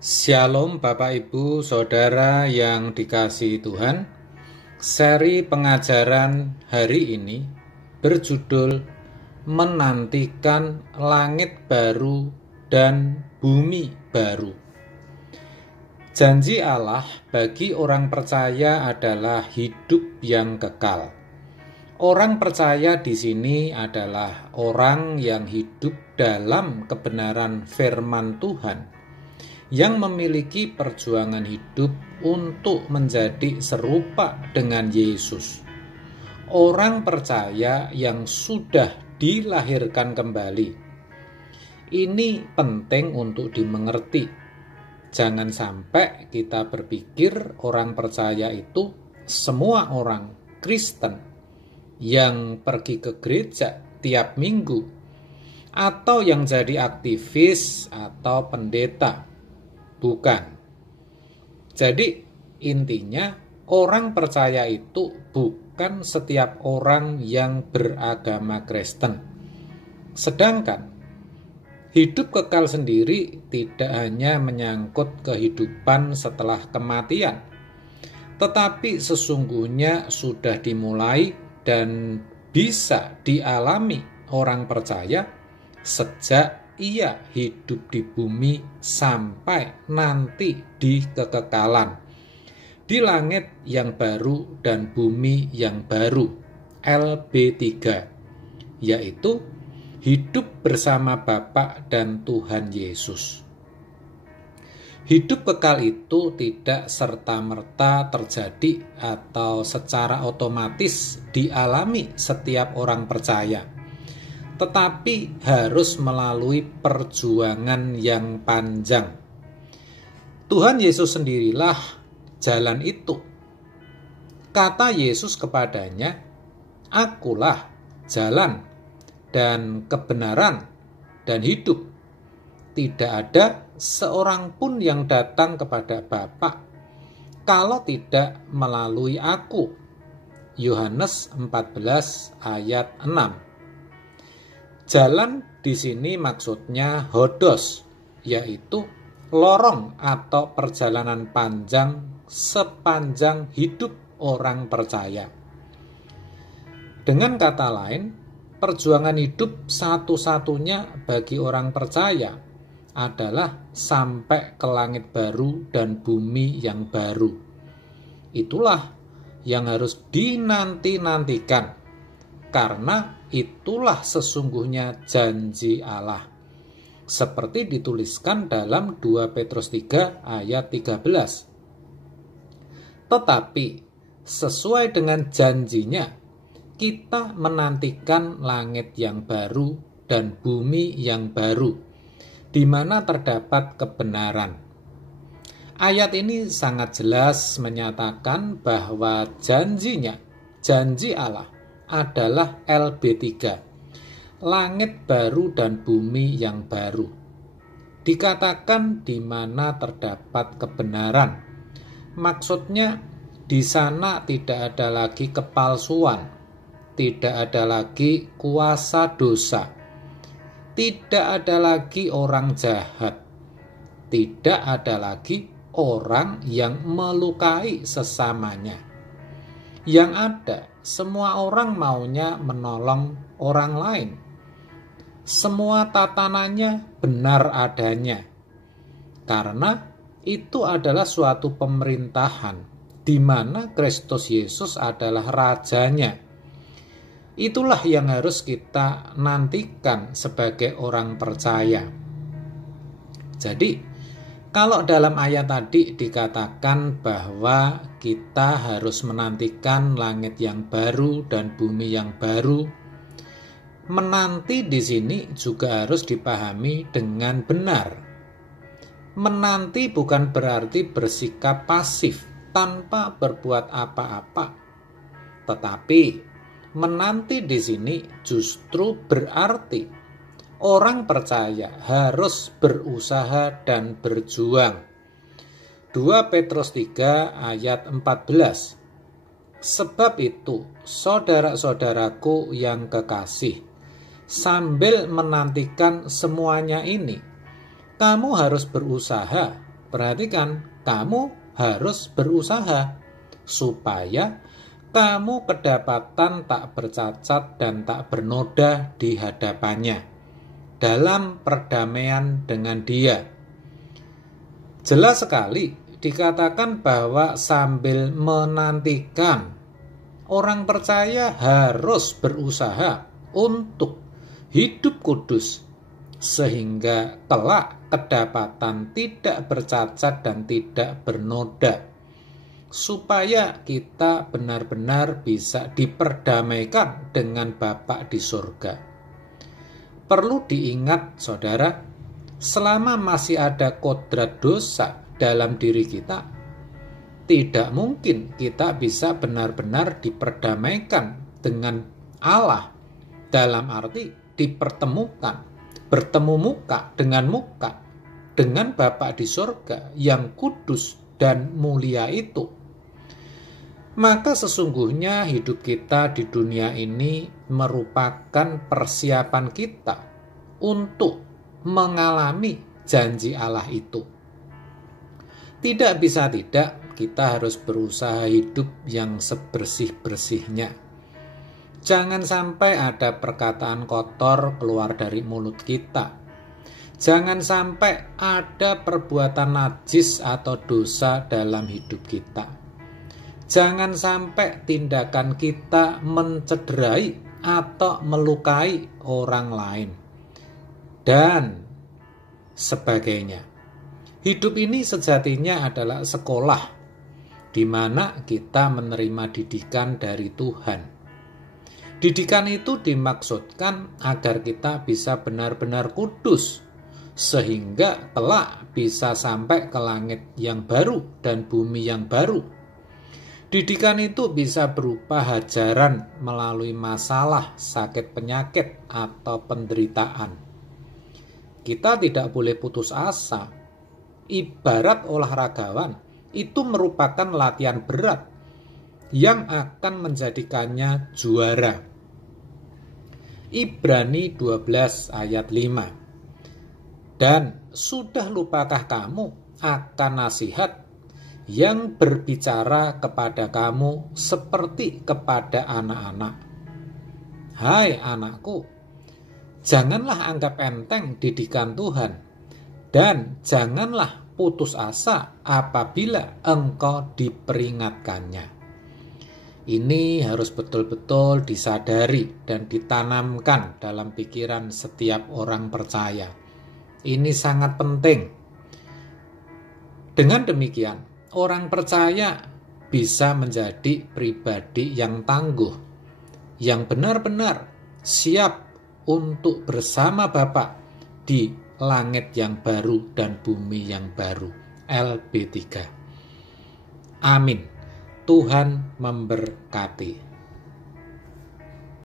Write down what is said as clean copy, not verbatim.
Shalom Bapak Ibu Saudara yang dikasihi Tuhan. Seri pengajaran hari ini berjudul Menantikan Langit Baru dan Bumi Baru. Janji Allah bagi orang percaya adalah hidup yang kekal. Orang percaya di sini adalah orang yang hidup dalam kebenaran firman Tuhan, yang memiliki perjuangan hidup untuk menjadi serupa dengan Yesus. Orang percaya yang sudah dilahirkan kembali. Ini penting untuk dimengerti. Jangan sampai kita berpikir orang percaya itu semua orang Kristen yang pergi ke gereja tiap minggu, atau yang jadi aktivis atau pendeta. Bukan. Jadi intinya orang percaya itu bukan setiap orang yang beragama Kristen. Sedangkan hidup kekal sendiri tidak hanya menyangkut kehidupan setelah kematian, tetapi sesungguhnya sudah dimulai dan bisa dialami orang percaya sejak ia hidup di bumi sampai nanti di kekekalan, di langit yang baru dan bumi yang baru, LB3, yaitu hidup bersama Bapa dan Tuhan Yesus. Hidup kekal itu tidak serta-merta terjadi atau secara otomatis dialami setiap orang percaya, tetapi harus melalui perjuangan yang panjang. Tuhan Yesus sendirilah jalan itu. Kata Yesus kepadanya, "Akulah jalan dan kebenaran dan hidup. Tidak ada seorang pun yang datang kepada Bapa kalau tidak melalui Aku." Yohanes 14 ayat 6. Jalan di sini maksudnya hodos, yaitu lorong atau perjalanan panjang sepanjang hidup orang percaya. Dengan kata lain, perjuangan hidup satu-satunya bagi orang percaya adalah sampai ke langit baru dan bumi yang baru. Itulah yang harus dinanti-nantikan, karena itulah sesungguhnya janji Allah, seperti dituliskan dalam 2 Petrus 3 ayat 13. Tetapi sesuai dengan janjinya, kita menantikan langit yang baru dan bumi yang baru, di mana terdapat kebenaran. Ayat ini sangat jelas menyatakan bahwa janji Allah adalah LB3, langit baru dan bumi yang baru. Dikatakan di mana terdapat kebenaran. Maksudnya di sana tidak ada lagi kepalsuan, tidak ada lagi kuasa dosa, tidak ada lagi orang jahat, tidak ada lagi orang yang melukai sesamanya. Yang ada, semua orang maunya menolong orang lain. Semua tatanannya benar adanya. Karena itu adalah suatu pemerintahan di mana Kristus Yesus adalah rajanya. Itulah yang harus kita nantikan sebagai orang percaya. Jadi, kalau dalam ayat tadi dikatakan bahwa kita harus menantikan langit yang baru dan bumi yang baru, menanti di sini juga harus dipahami dengan benar. Menanti bukan berarti bersikap pasif tanpa berbuat apa-apa, tetapi menanti di sini justru berarti orang percaya harus berusaha dan berjuang. 2 Petrus 3 ayat 14. Sebab itu, saudara-saudaraku yang kekasih, sambil menantikan semuanya ini, kamu harus berusaha perhatikan, kamu harus berusaha supaya kamu kedapatan tak bercacat dan tak bernoda di hadapannya dalam perdamaian dengan Dia. Jelas sekali dikatakan bahwa sambil menantikan, orang percaya harus berusaha untuk hidup kudus sehingga kelak kedapatan tidak bercacat dan tidak bernoda, supaya kita benar-benar bisa diperdamaikan dengan Bapa di surga. Perlu diingat, saudara, selama masih ada kodrat dosa dalam diri kita, tidak mungkin kita bisa benar-benar diperdamaikan dengan Allah, dalam arti dipertemukan, bertemu muka dengan Bapa di surga yang kudus dan mulia itu. Maka sesungguhnya hidup kita di dunia ini merupakan persiapan kita untuk mengalami janji Allah itu. Tidak bisa tidak, kita harus berusaha hidup yang sebersih-bersihnya. Jangan sampai ada perkataan kotor keluar dari mulut kita. Jangan sampai ada perbuatan najis atau dosa dalam hidup kita. Jangan sampai tindakan kita mencederai atau melukai orang lain, dan sebagainya. Hidup ini sejatinya adalah sekolah di mana kita menerima didikan dari Tuhan. Didikan itu dimaksudkan agar kita bisa benar-benar kudus, sehingga kelak bisa sampai ke langit yang baru dan bumi yang baru. Didikan itu bisa berupa hajaran melalui masalah, sakit penyakit, atau penderitaan. Kita tidak boleh putus asa. Ibarat olahragawan, itu merupakan latihan berat yang akan menjadikannya juara. Ibrani 12 ayat 5. Dan sudah lupakah kamu akan nasihat yang berbicara kepada kamu seperti kepada anak-anak? Hai anakku, janganlah anggap enteng didikan Tuhan, dan janganlah putus asa apabila engkau diperingatkannya. Ini harus betul-betul disadari dan ditanamkan dalam pikiran setiap orang percaya. Ini sangat penting. Dengan demikian, orang percaya bisa menjadi pribadi yang tangguh, yang benar-benar siap untuk bersama Bapa di langit yang baru dan bumi yang baru. LB3. Amin. Tuhan memberkati.